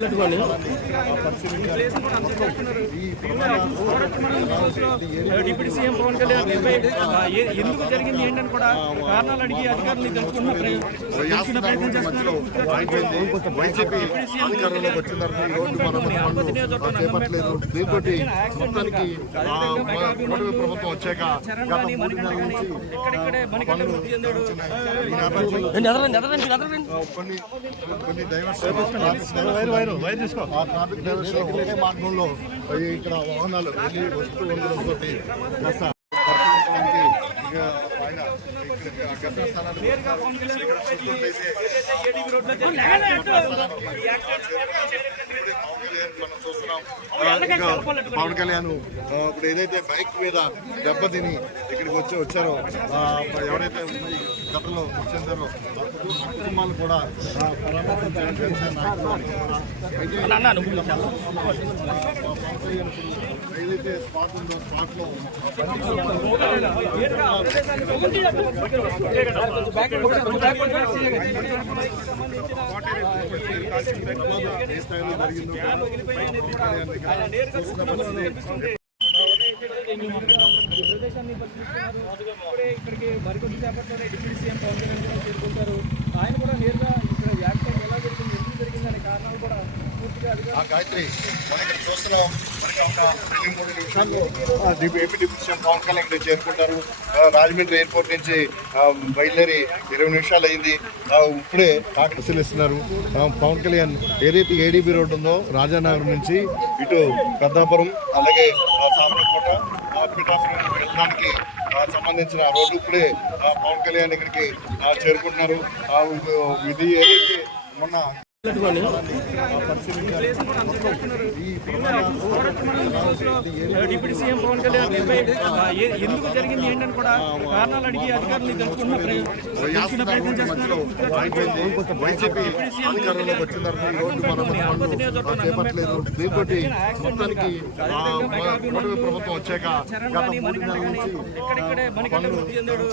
Deputy CM Pawan Kalyan ఎందుకు జరిగింది ఏంటని కూడా కారణాలు అడిగి అధికారులు తెలుసుకున్న ప్రయత్నం చేస్తున్నారు. ప్రభుత్వం వచ్చాక ఎక్కడెక్కడే మణికంఠ మృతి చెందాడు. కొన్ని ట్రాఫిక్ డైవర్స్ ఒకే మార్గంలో ఇక్కడ వాహనాలు వెళ్ళి వస్తూ ఉండడంతో ఆయన ఘటనా స్థానాన్ని మనం చూస్తున్నాం. పవన్ కళ్యాణ్ ఇప్పుడు ఏదైతే బైక్ మీద దెబ్బతిని ఇక్కడికి వచ్చారో ఎవరైతే గతంలో చెందారో కుటుంబాలు కూడా ఏదైతే స్పాట్ ఉందో స్పాట్ లో ఏ స్థాయిలో జరిగిందో ప్రదేశాన్ని పరిశీలిస్తున్నారు. ఇక్కడికి మరికొద్ది సేపట్లోనే డిప్యూటీ సీఎం పవన్ కళ్యాణ్ చేరుకుంటారు. ఆయన కూడా నేరుగా ఇక్కడ యాక్సిడెంట్ ఎలా జరిగింది, ఎందుకు జరిగింది అనే కారణాలు కూడా పూర్తిగా గాయత్రి మనం ఇక్కడ చూస్తున్నాం. ఒక 2-3 నిమిషాల్లో AP deputy CM Pawan Kalyan ఇక్కడ చేరుకుంటారు. రాజమండ్రి ఎయిర్పోర్ట్ నుంచి బయలుదేరి 20 నిమిషాలు అయింది. ఇప్పుడే పరిశీలిస్తున్నారు. పవన్ కళ్యాణ్ ఏదైతే ఏడీబీ రోడ్డు ఉందో రాజానగర్ నుంచి ఇటు పెద్దాపురం అలాగే సామర్లకోట పిఠాపురం వెళ్ళడానికి సంబంధించిన రోడ్డు ఇప్పుడే పవన్ కళ్యాణ్ ఇక్కడికి చేరుకుంటున్నారు. ఇది ఏదైతే మొన్న డిప్యూటీ సీఎం పవన్ కళ్యాణ్ ఎందుకు జరిగింది ఏంటని కూడా కారణాలు అడిగి అధికారులు తెలుసుకున్న ప్రయత్నం చేస్తున్నారు. వైసీపీ అధికారంలోకి వచ్చిన తర్వాత ఈ రోడ్డు మరమ్మతులు చేపట్టలేదు. దీంతో మొత్తానికి ప్రభుత్వం వచ్చాక గత 3 నెలల నుంచి ఎక్కడెక్కడే మణికంఠ మృతి చెందాడు.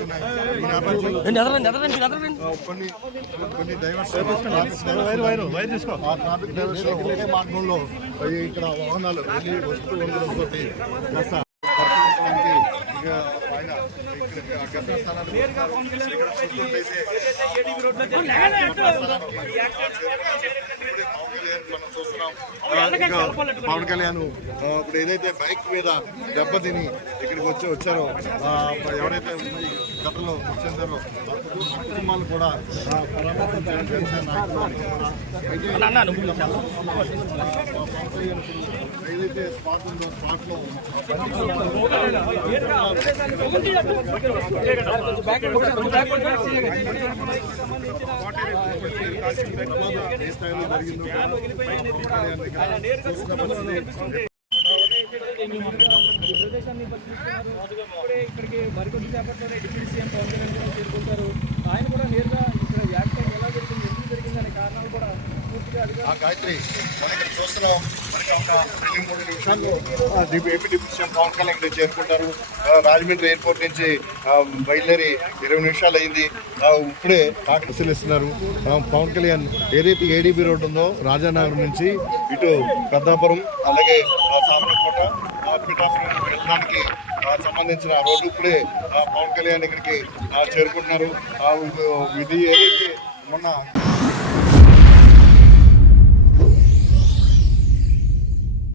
కొన్ని డైవర్స్ ట్రాఫిక్ డైవర్స్ ఒకే మార్గంలో ఇక్కడ వాహనాలు వెళ్ళి వస్తూ ఉండడంతో ఆయన ఘటనా స్థానాన్ని మనం చూస్తున్నాం. పవన్ కళ్యాణ్ ఇప్పుడు ఏదైతే బైక్ మీద దెబ్బతిని ఇక్కడికి వచ్చారో ఎవరైతే గతంలో చెందారో కుటుంబాలు కూడా ఏదైతే స్పాట్ ఉందో స్పాట్ లో ఏ స్థాయిలో జరిగిందో ప్రదేశాన్ని పరిశీలిస్తున్నారు. ఇక్కడికి మరికొద్ది సేపట్లోనే డిప్యూటీ సీఎం పవన్ కళ్యాణ్ చేరుకుంటారు. ఆయన కూడా నేరుగా ఇక్కడ యాక్సిడెంట్ ఎలా జరిగింది, ఎందుకు జరిగింది అనే కారణాలు కూడా పూర్తిగా గాయత్రి మనం ఇక్కడ చూస్తున్నాం. ఒక 2-3 నిమిషాల్లో AP deputy CM Pawan Kalyan ఇక్కడ చేరుకుంటారు. రాజమండ్రి ఎయిర్పోర్ట్ నుంచి బయలుదేరి 20 నిమిషాలు అయింది. ఇప్పుడే పరిశీలిస్తున్నారు. పవన్ కళ్యాణ్ ఏదైతే ఏడీబీ రోడ్డు ఉందో రాజానగర్ నుంచి ఇటు పెద్దాపురం అలాగే సామర్లకోట పిఠాపురం వెళ్ళడానికి సంబంధించిన రోడ్డు ఇప్పుడే పవన్ కళ్యాణ్ ఇక్కడికి చేరుకుంటున్నారు. ఇది ఏదైతే మొన్న